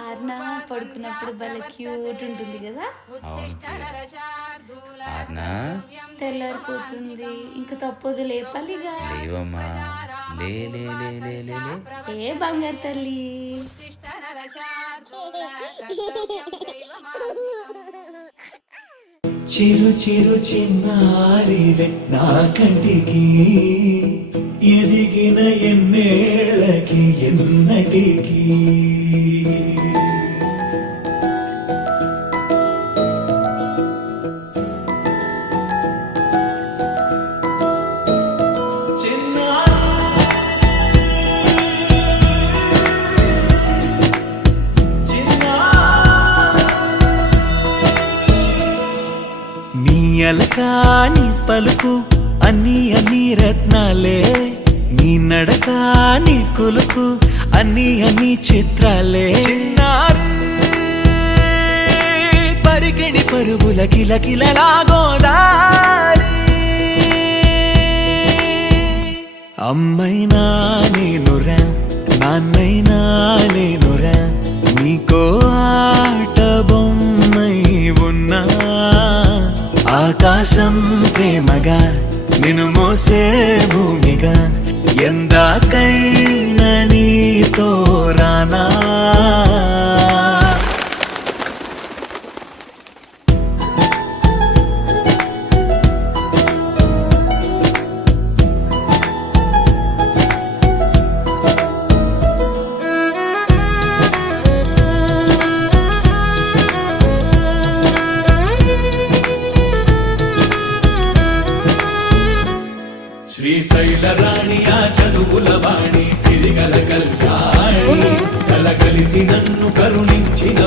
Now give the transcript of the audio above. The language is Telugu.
ఆర్నా పడుకున్నప్పుడు భలే క్యూట్ ఉంటుంది కదా. తెల్లారిపోతుంది, ఇంకా తప్పదు లేపాలిగా. ఏ బంగారు తల్లి. చిరు చిరు చిన్నారివే నా కంటికి, ఎదిగిన ఎన్నేళ్ళకి ఎన్నటికి. అలకాని పలుకు అన్ని అన్ని రత్నాలే, నీ నడకాని కులుకు అన్ని అన్ని చిత్రాలే. పరికిణి పరుగుల కిలకిలలాగోదారి, అమ్మైనా నేనురా నాన్నైనా నేనురా, నీకో ఆట బొమ్మై ఉన్నా. ఆకాశం ప్రేమగా నిన్ను మోసే భూమిగా, ఎందాకైనా నీతో రానా. శ్రీశైల రాణియా చదువుల వాణి, సిరిగల కల్యాణి, కలగలిసి నన్ను కరుణించిన